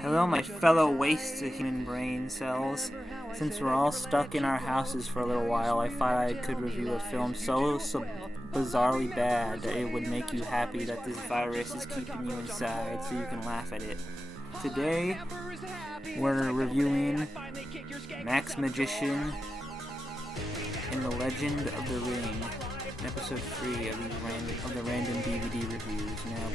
Hello, my fellow wastes of human brain cells. Since we're all stuck in our houses for a little while, I thought I could review a film so bizarrely bad that it would make you happy that this virus is keeping you inside so you can laugh at it. Today, we're reviewing Max Magician in The Legend of the Ring, episode 3 of the random DVD reviews. Now,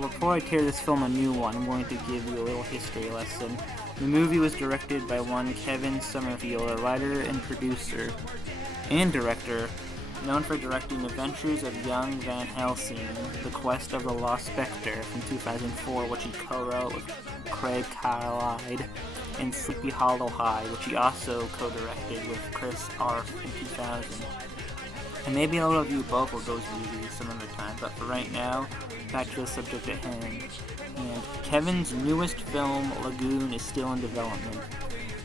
before I tear this film a new one, I'm going to give you a little history lesson. The movie was directed by one Kevin Summerfield, a writer and producer and director known for directing Adventures of Young Van Helsing, The Quest of the Lost Spectre from 2004, which he co-wrote with Craig Carlide, and Sleepy Hollow High, which he also co-directed with Chris Arth in 2000. And maybe I'll review both of those movies some other time, but for right now, back to the subject at hand. And Kevin's newest film, Lagoon, is still in development.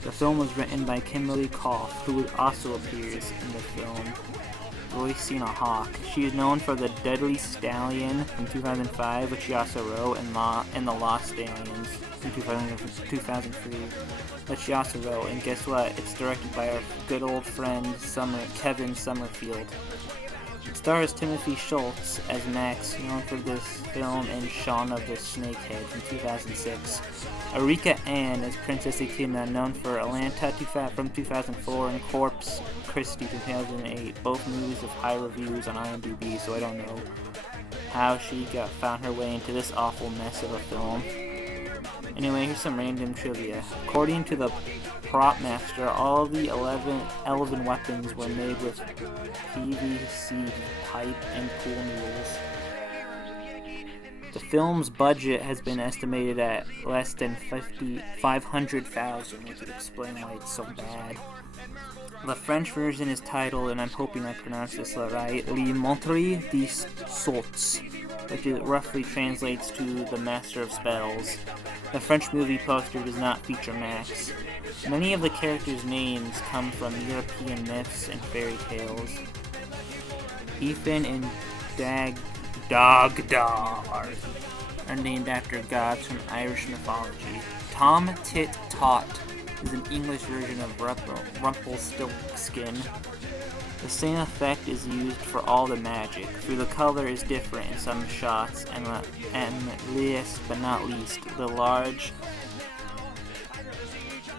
The film was written by Kimberly Koff, who also appears in the film, Roycina Hawk. She is known for The Deadly Stallion from 2005, which she also wrote, and The Lost Stallions from 2003, that she also wrote. And guess what? It's directed by our good old friend Kevin Summerfield. It stars Timothy Schultz as Max, known for this film, and Shaun of the Snakehead from 2006. Erika Ann as Princess Echidna, known for Atlanta from 2004, and Corpse Christi from 2008. Both movies with high reviews on IMDb, so I don't know how she found her way into this awful mess of a film. Anyway, here's some random trivia. According to the prop master, all of the 11 weapons were made with PVC pipe and pool noodles. The film's budget has been estimated at less than $500,000, which would explain why it's so bad. The French version is titled, and I'm hoping I pronounced this right, Le Montre des Sorts, which roughly translates to The Master of Spells. The French movie poster does not feature Max. Many of the characters' names come from European myths and fairy tales. Ethan and Dagdar are named after gods from Irish mythology. Tom Tit Tot is an English version of Rumpelstiltskin. The same effect is used for all the magic, though the color is different in some shots, and last but not least, the large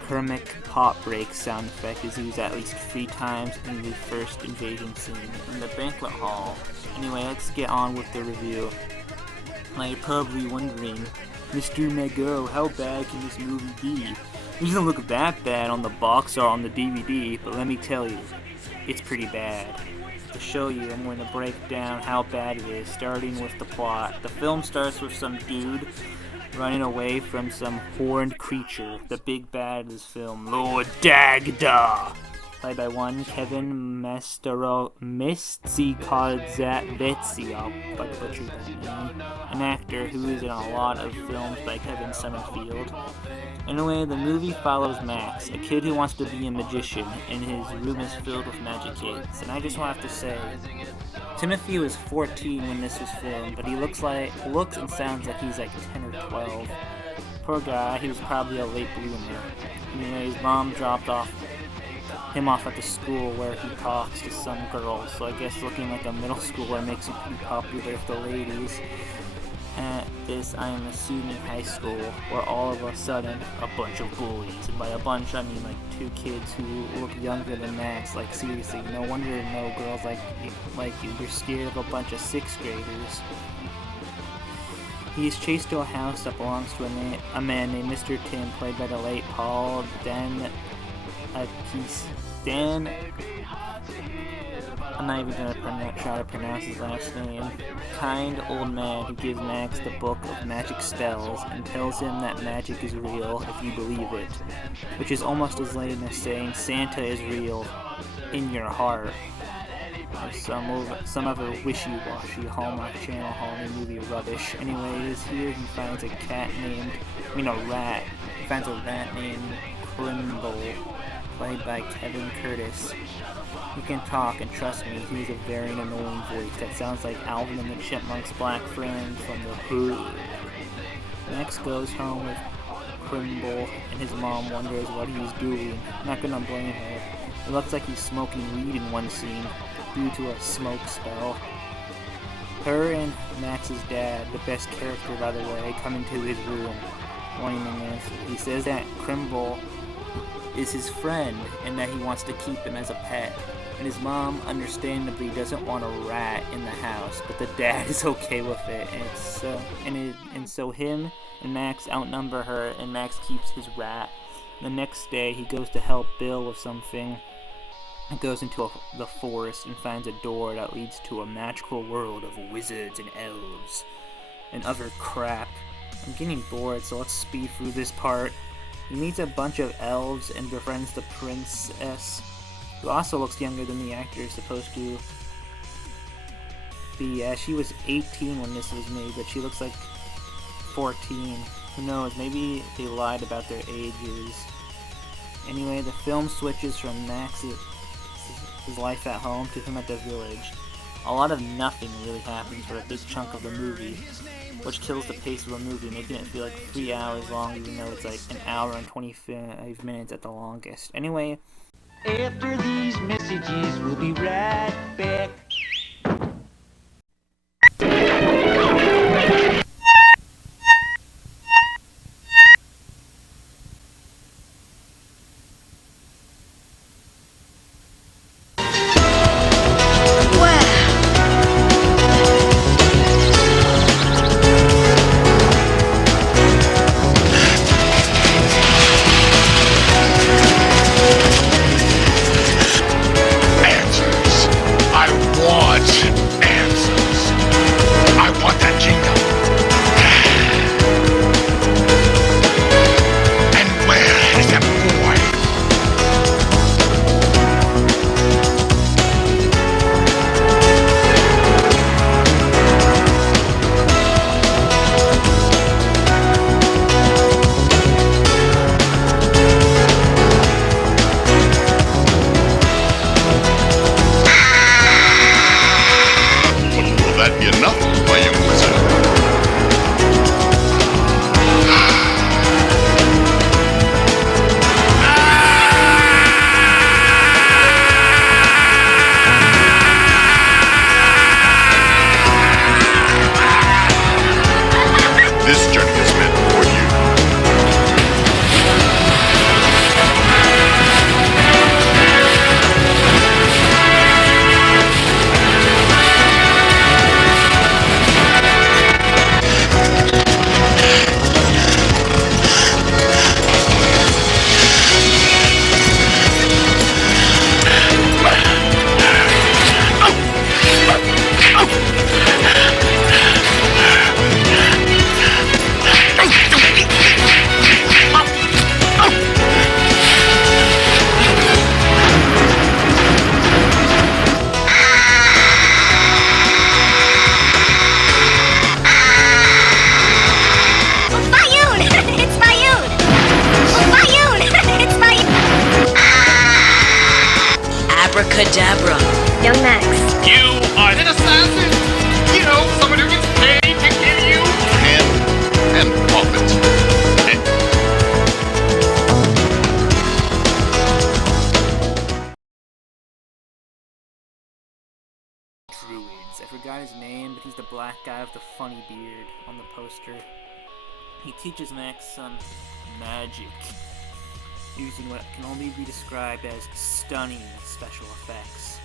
Kermit pop break sound effect is used at least 3 times in the first invasion scene in the banquet hall. Anyway, let's get on with the review. Now you're probably wondering, Mr. Magos, how bad can this movie be? It doesn't look that bad on the box or on the DVD, but let me tell you, it's pretty bad. To show you, I'm going to break down how bad it is, starting with the plot. The film starts with some dude running away from some horned creature, the big bad of this film, Lord Dagda, played by one Kevin Mistsikadzetsi, I'll butcher that name, an actor who is in a lot of films by Kevin Summerfield. Anyway, the movie follows Max, a kid who wants to be a magician, and his room is filled with magic kids. And I just want to say, Timothy was 14 when this was filmed, but he looks and sounds like he's like 10 or 12. Poor guy, he was probably a late bloomer. Anyway, his mom dropped him off at the school where he talks to some girls, so I guess looking like a middle schooler makes you pretty popular with the ladies. At this, I am assuming high school, where all of a sudden, a bunch of bullies, and by a bunch I mean like 2 kids who look younger than Max. Like seriously, no wonder no girls like you, you're scared of a bunch of 6th graders. He is chased to a house that belongs to a man named Mr. Tim, played by the late Paul I'm not even going to try to pronounce his last name. Kind old man who gives Max the book of magic spells and tells him that magic is real if you believe it, which is almost as lame as saying Santa is real in your heart, or some other wishy-washy Hallmark Channel Holiday movie rubbish. Anyways, here he finds a rat. He finds a rat named Crimble, played by Kevin Curtis. He can talk, and trust me, he's a very annoying voice that sounds like Alvin and the Chipmunks' black friend from the hood. Max goes home with Crimble, and his mom wonders what he's doing. Not gonna blame her. It looks like he's smoking weed in one scene, due to a smoke spell. Her and Max's dad, the best character by the way, come into his room, wanting an answer. He says that Crimble is his friend, and that he wants to keep him as a pet. And his mom, understandably, doesn't want a rat in the house, but the dad is okay with it. And so him and Max outnumber her, and Max keeps his rat. The next day, he goes to help Bill with something. He goes into the forest and finds a door that leads to a magical world of wizards and elves and other crap. I'm getting bored, so let's speed through this part. He meets a bunch of elves and befriends the princess, who also looks younger than the actor is supposed to be. She was 18 when this was made, but she looks like 14. Who knows, maybe they lied about their ages. Anyway, the film switches from Max's life at home to him at the village. A lot of nothing really happens for a big chunk of the movie, which kills the pace of the movie, making it feel like 3 hours long, even though it's like an hour and 25 minutes at the longest. Anyway, after these messages, we'll be right back. Abracadabra. Young Max. You are an assassin! You know, someone who gets paid to kill you! And puppet. Druids. I forgot his name, but he's the black guy with the funny beard on the poster. He teaches Max some magic, using what can only be described as stunning special effects.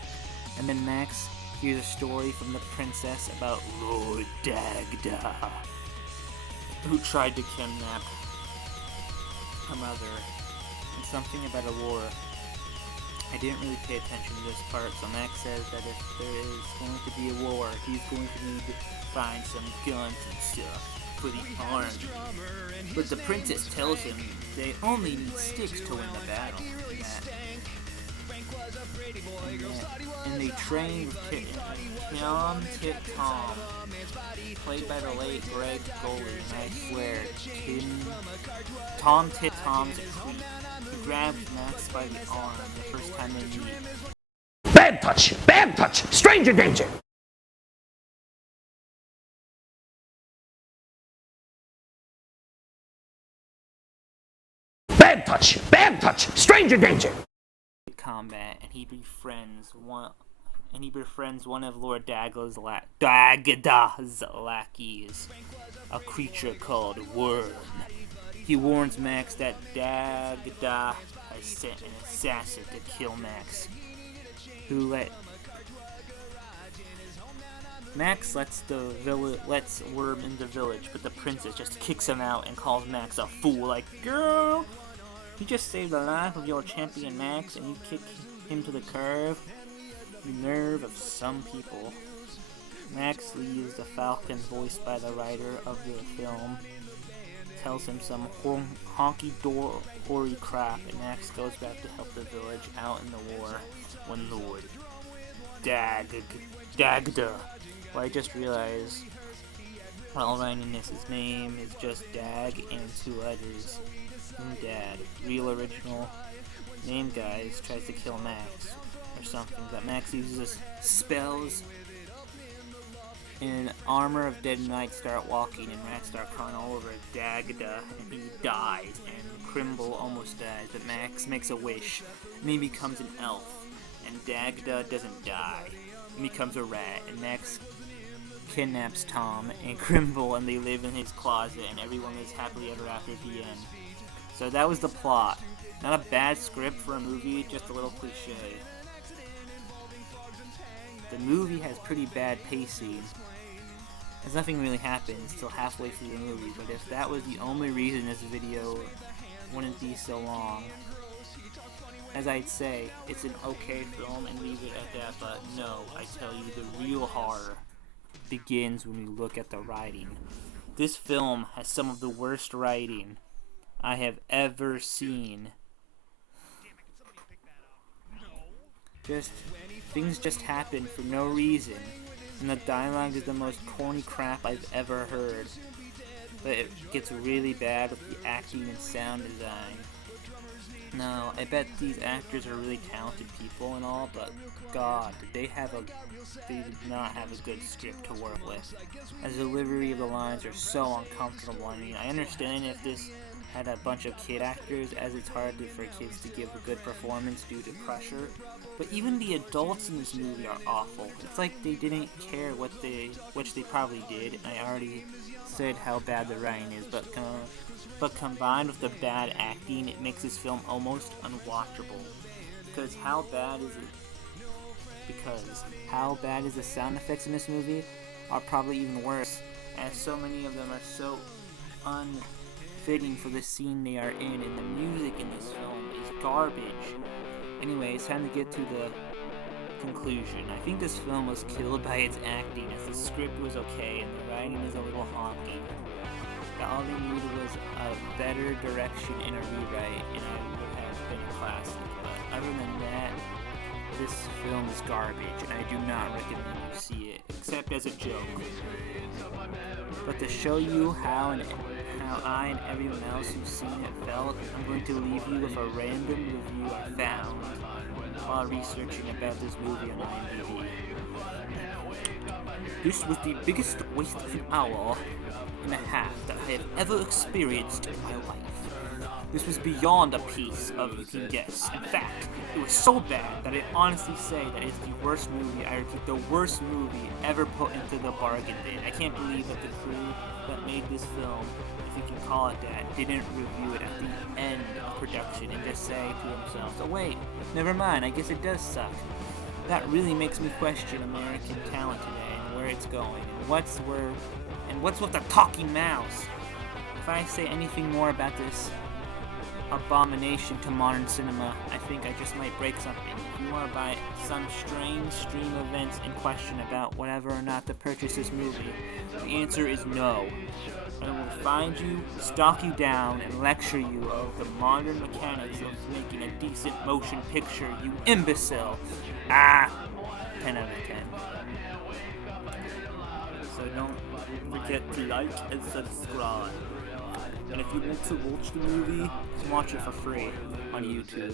And then Max hears a story from the princess about Lord Dagda, who tried to kidnap her mother, and something about a war. I didn't really pay attention to this part, so Max says that if there is going to be a war, he's going to need to find some guns and stuff for the army. But the princess tells him they only need sticks to win the battle. And they trained with Tom Tit Tom, played by the late Greg Goldie, and I swear, Tom Tit Tom's a creep. He grabs Max by the arm the first time they meet. Bad touch, stranger danger. Bad touch, stranger danger. Combat, and he befriends one of Lord Dagda's lackeys, a creature called Worm. He warns Max that Dagda has sent an assassin to kill Max, Max lets Worm in the village, but the princess just kicks him out and calls Max a fool. Like, girl, you just saved the life of your champion Max, and you kick him to the curb. The nerve of some people. Max leaves the Falcon, voiced by the writer of the film, tells him some honky-dory crap, and Max goes back to help the village out in the war when Lord Dagda. Well, I just realized while writing this, his name is just Dag and 2 letters. Dad. Real original name, guys, tries to kill Max or something, but Max uses spells and armor of dead knights start walking, and Max start crawling all over Dagda, and he dies, and Crimble almost dies, but Max makes a wish, and he becomes an elf, and Dagda doesn't die, and becomes a rat, and Max kidnaps Tom and Crimble, and they live in his closet, and everyone is happily ever after at the end. So that was the plot. Not a bad script for a movie, just a little cliche. The movie has pretty bad pacing, as nothing really happens till halfway through the movie, but if that was the only reason this video wouldn't be so long, as I'd say, it's an okay film and leave it at that, but no, I tell you, the real horror begins when we look at the writing. This film has some of the worst writing I have ever seen. Things just happen for no reason, and the dialogue is the most corny crap I've ever heard. But it gets really bad with the acting and sound design. Now, I bet these actors are really talented people and all, but God, they did not have a good script to work with. The delivery of the lines are so uncomfortable. I mean, I understand if this had a bunch of kid actors, as it's hard for kids to give a good performance due to pressure, but even the adults in this movie are awful. It's like they didn't care which they probably did, and I already said how bad the writing is, but combined with the bad acting, it makes this film almost unwatchable. Because how bad is the sound effects in this movie are probably even worse, as so many of them are so unfitting for the scene they are in, and the music in this film is garbage. Anyway, it's time to get to the conclusion. I think this film was killed by its acting, as the script was okay and the writing is a little honky. All they needed was a better direction and a rewrite, and it would have been a classic. But other than that, this film is garbage, and I do not recommend you see it, except as a joke. But to show you how I and everyone else who's seen it felt, I'm going to leave you with a random review I found while researching about this movie on IMDb. This was the biggest waste of an hour and a half that I have ever experienced in my life. This was beyond a piece of you can guess. In fact, it was so bad that I honestly say that it's the worst movie, I repeat, the worst movie ever put into the bargain bin. I can't believe that the crew that made this film, if you can call it that, didn't review it at the end of production and just say to themselves, oh wait, never mind, I guess it does suck. That really makes me question American talent today and where it's going, and what's with the talking mouse. If I say anything more about this abomination to modern cinema, I think I just might break something. If you want to buy some strange stream of events and question about whether or not to purchase this movie, the answer is no. I will find you, stalk you down, and lecture you of the modern mechanics of making a decent motion picture, you imbecile. 10 out of 10. So don't forget to like and subscribe. And if you want to watch the movie, just watch it for free on YouTube.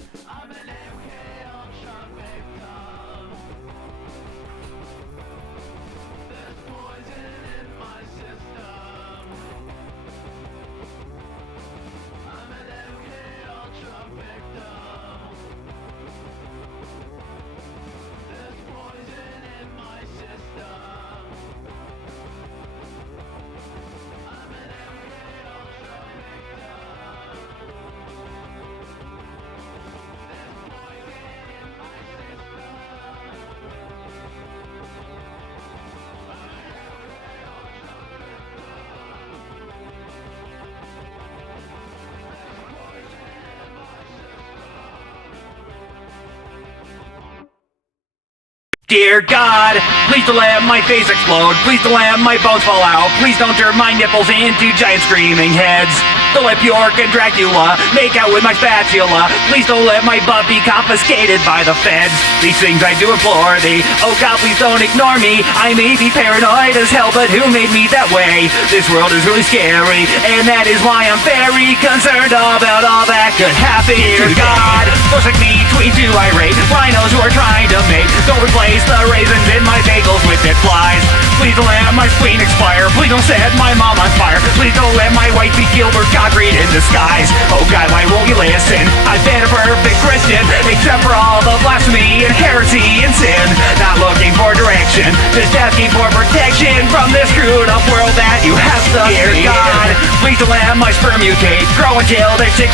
Dear God, please don't let my face explode. Please don't let my bones fall out. Please don't turn my nipples into giant screaming heads. Don't let Bjork and Dracula make out with my spatula. Please don't let my butt be confiscated by the feds. These things I do implore thee. Oh God, please don't ignore me. I may be paranoid as hell, but who made me that way? This world is really scary, and that is why I'm very concerned about all that could happen. Dear God, those like me tweet too irate rhinos who are trying to mate. Don't replace the raisins in my bagels with dead flies. Please don't let my spleen expire. Please don't set my mom on fire. Please don't let my wife be Gilbert Gottfried in disguise. Oh God, why won't you listen? I've been a perfect Christian, except for all the blasphemy and heresy and sin. Not looking for direction, just asking for protection from this screwed up world that you have stuck in. Dear God, please don't let my sperm mutate, grow until they're 6'8",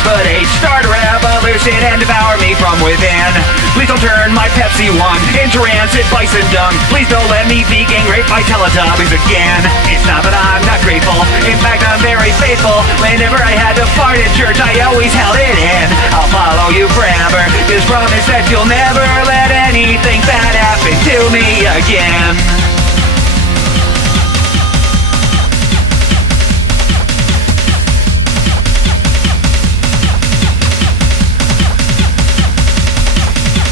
start a revolution and devour me from within. Please don't turn my Pepsi 1 into rancid bison dung. Please don't let me be gang raped by Teletubbies again. It's not that I'm not grateful, in fact I'm very faithful. Whenever I had to fart in church, I always held it in. I'll follow you forever, just promise that you'll never let anything bad happen to me again.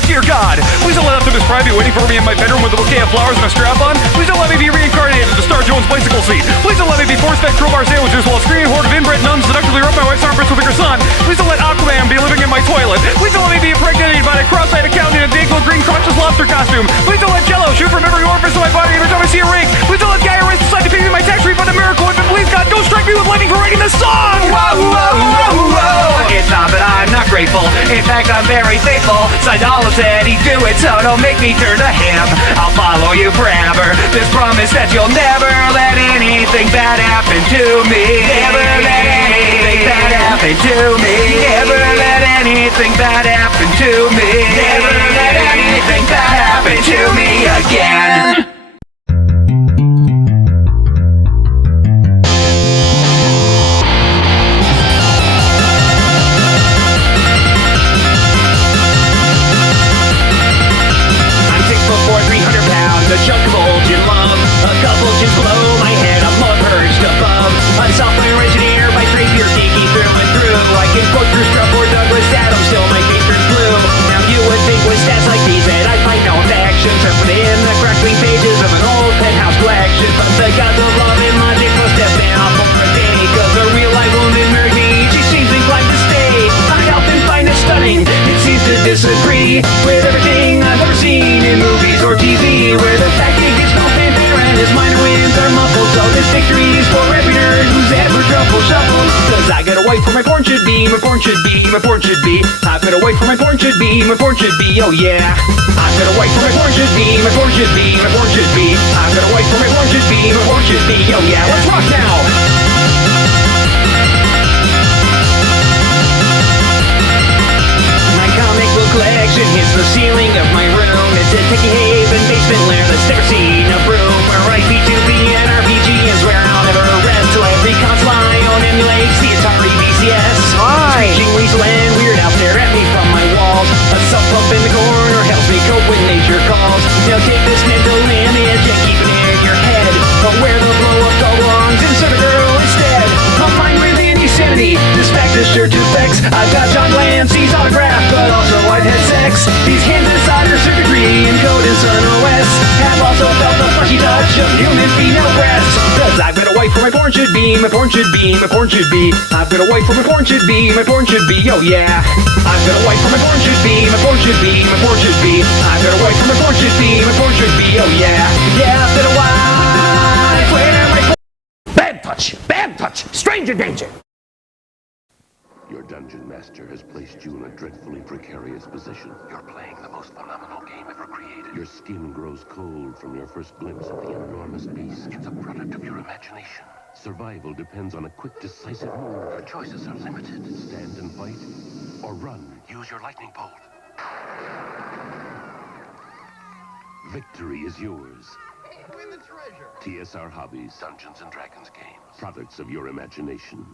Dear God, please don't let Optimus Prime be waiting for me in my bedroom with a bouquet of flowers and a strap-on. Please don't let me be reincarnated to Star Jones' bicycle seat. Please don't let me be force-fed crowbar sandwiches while a screaming horde of inbred nuns seductively rub my wife's armpits with a croissant. Please don't let Aquaman be living in my toilet. Please don't let me be impregnated by a cross-eyed accountant in a Dayglow green crotchless lobster costume. Please don't let Jello shoot from every orifice of my body every time I see a rake. Please don't let Guy Arrest decide to pay me my tax refund a miracle. And please God, don't strike me with lightning for writing this song! Whoa, whoa, whoa, whoa! It's not that I'm not grateful, in fact I'm very faithful. Sidala said he'd do it, so don't make me turn to him. I'll follow you forever, just promise that you'll never let anything bad happen to me. Never let anything bad happen to me. Never let anything bad happen to me. Never let anything bad happen to me again. A chunk of Olgin love, a couple chins below my head, I'm more perched above. I'm a software engineer by trade, pure geeky through and through. I can quote through Strupp or Douglas Adams, still my face turns blue. Now you would think with stats like these that I'd find no affection, trapped within the crackling pages of an old penthouse collection. But the gods of love and logic must step down for a day, cause a real life woman married me, she seems inclined to stay. I often find it stunning, it seems to disagree with everything I've ever seen in movies or TV, where the fact he gets no fanfare and his minor wins are muffled. So this victory is for every nerd who's ever truffle shuffled. Cause I got a wife where my porn should be, my porn should be, my porn should be. I've got a wife where my porn should be, my porn should be, oh yeah. I've got a wife where my porn should be, my porn should be, my porn should be. I've got a wife where my porn should be, my porn should be, oh yeah. Let's rock now. Comic book collection hits the ceiling of my room. It's a techie haven basement lair that's never seen a broom. Where I P2P and RPG and swear I'll never rest till every console I own emulates the Atari VCS. Screeching weasel my porn should be, my porn should be. I've got a wife for my porn should be, my porn should be, oh yeah. I've got a wife for my porn should be, my porn should be, my porn should be. I've got a wife for my porn should be, my porn should be, oh yeah. Yeah, I've got a wife where my Bad touch, stranger danger. Your dungeon master has placed you in a dreadfully precarious position. You're playing the most phenomenal game ever created. Your skin grows cold from your first glimpse of the enormous beast. It's a product of your imagination. Survival depends on a quick, decisive move. Your choices are limited. Stand and fight, or run. Use your lightning bolt. Victory is yours. Win the treasure. TSR Hobbies, Dungeons & Dragons games. Products of your imagination.